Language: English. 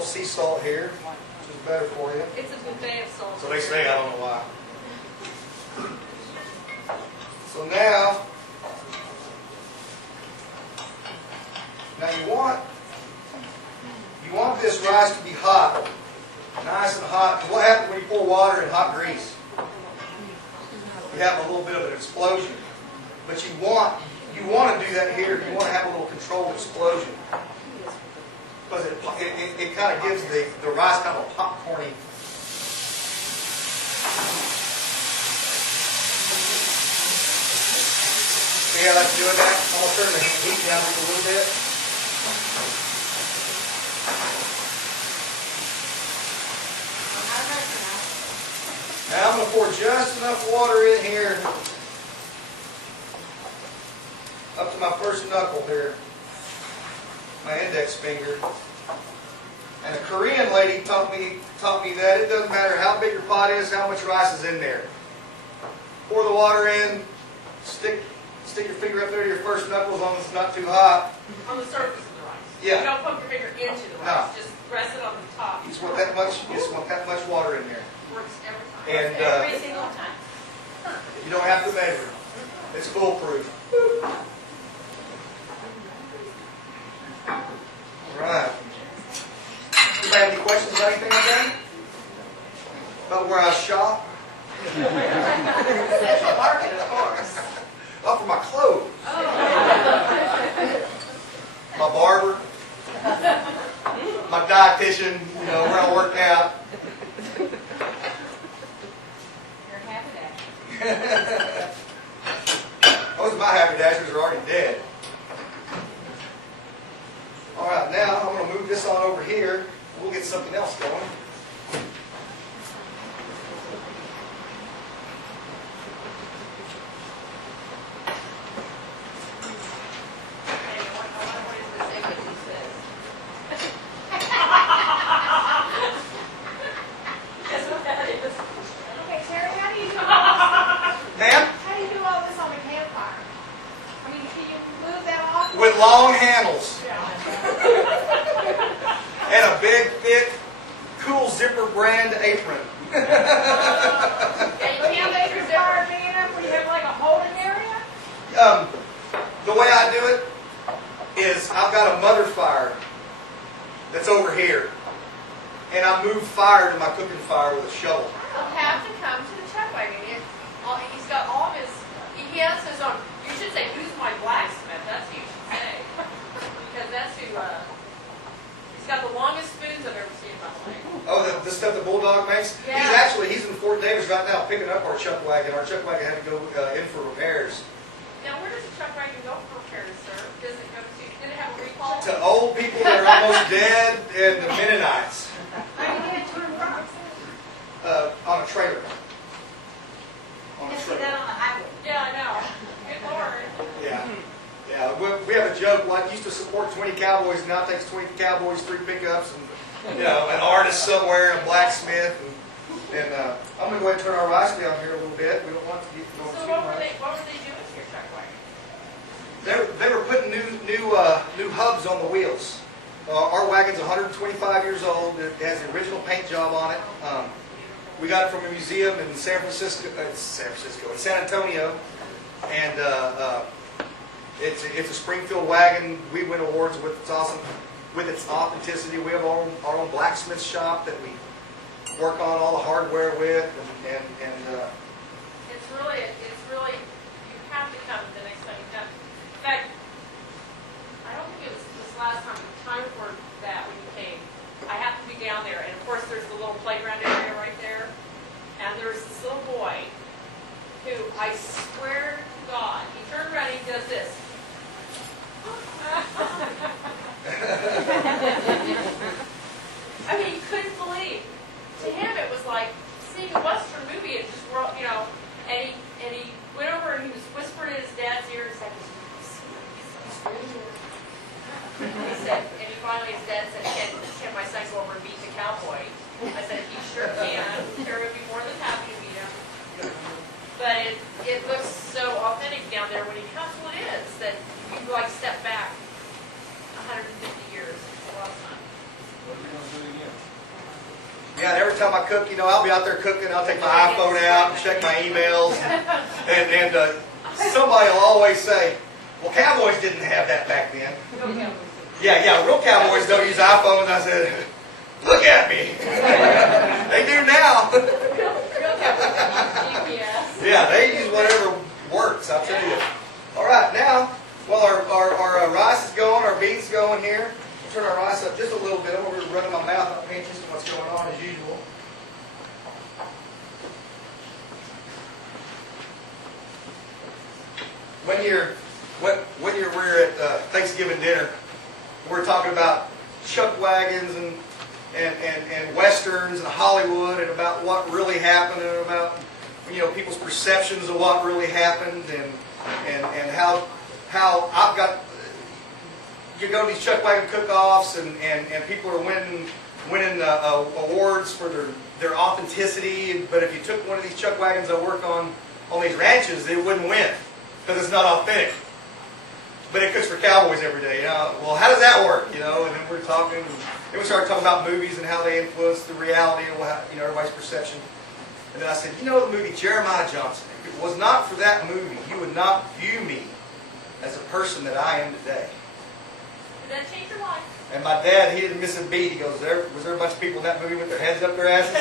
little sea salt here, which is better for you. It's a buffet of salt. So they say, I don't know why. So now you want this rice to be hot, nice and hot. What happens when you pour water in hot grease? You have a little bit of an explosion. But you want to do that here. You want to have a little controlled explosion. Because it kind of gives the rice kind of a popcorny. See how that's doing that? I'm going to turn the heat down just a little bit. Now I'm going to pour just enough water in here up to my first knuckle here, my index finger. And a Korean lady taught me that it doesn't matter how big your pot is, how much rice is in there. Pour the water in, stick your finger up there to your first knuckle as long as it's not too hot. On the surface of the rice. Yeah. You don't pump your finger into the rice. No. Just rest it on the top. You just want that much water in there. Works every time. And every single time. you don't have to measure. It's foolproof. All right. Anybody have any questions about anything like that? About where I shop? Central Market, of course. Oh, for my clothes. Oh. My barber. My dietitian, where I work out. You're happy Most of my haberdashers are already dead. All right, now I'm going to move this on over here. We'll get something else going. With long handles. And a big, thick, cool zipper brand apron. Yeah, you can't make your fire big enough where you have like a holding area? The way I do it is I've got a mother fire that's over here. And I move fire to my cooking fire with a shovel. You'll have to come to the chuck wagon. He's got all of his, he has his own, you should say, who's my blacksmith? That's who you should say. Because that's who, he's got the longest spoons I've ever seen in my life. Oh, the stuff the Bulldog makes? Yeah. He's in Fort Davis right now picking up our chuck wagon. Our chuck wagon had to go in for repairs. Now, where does the truck wagon go for repairs, sir? Did it have a recall? To old people that are almost dead and the Mennonites. How do you get it to and from? On a trailer. On a You see trailer. that on the highway? Yeah, I know. Good Lord. Yeah. Yeah. We have a joke. Well, I used to support 20 cowboys, and now it takes 20 cowboys, 3 pickups, and an artist somewhere, and a blacksmith, and I'm going to go ahead and turn our rice down here a little bit. We don't want to get going So too what were much. they doing to your truck wagon? They were putting new hubs on the wheels. Our wagon's 125 years old. It has the original paint job on it. We got it from a museum in San Antonio, and it's a Springfield wagon. We win awards with its authenticity. We have our own blacksmith shop that we work on all the hardware with, and It's really, you have to come the next time you come. In fact, I don't think it was this last time, the time before that when you came, I happened to be down there, and of course there's the little playground area right there, and there's this little boy who, I swear to God, he turned around and he does this. I mean, he couldn't believe. To him, it was like seeing a Western movie and just, and he went over and he was whispering in his dad's ear, he's like, he's really good. He said, and finally his dad said, can my son go over and beat the cowboy? I said, he sure can. Terry would be more than happy to meet him. But it looks so authentic down there when he comes. Well, it is that you like step back 150 years. It's a lot of fun. What are you going to do Yeah, and every time I cook, I'll be out there cooking. I'll take my iPhone out and check my emails, and somebody will always say, "Well, cowboys didn't have that back then." Yeah, real cowboys don't use iPhones. I said, "Look at me." They do now. Yeah, they use whatever works, I'll tell you. All right, now, well, our rice is going, our beans going here. We'll turn our rice up just a little bit. I'm over here running my mouth, not paying attention to what's going on as usual. We're at Thanksgiving dinner, we're talking about chuck wagons and westerns and Hollywood and about what really happened and about people's perceptions of what really happened and how I've got you go to these chuck wagon cook-offs and people are winning awards for their authenticity, but if you took one of these chuck wagons that work on these ranches, they wouldn't win because it's not authentic. But it cooks for cowboys every day. Well, how does that work? And then we're talking, and then we started talking about movies and how they influence the reality of everybody's perception. And then I said, the movie Jeremiah Johnson. If it was not for that movie, you would not view me as a person that I am today. Did that change your life? And my dad, he didn't miss a beat. He goes, was there a bunch of people in that movie with their heads up their asses?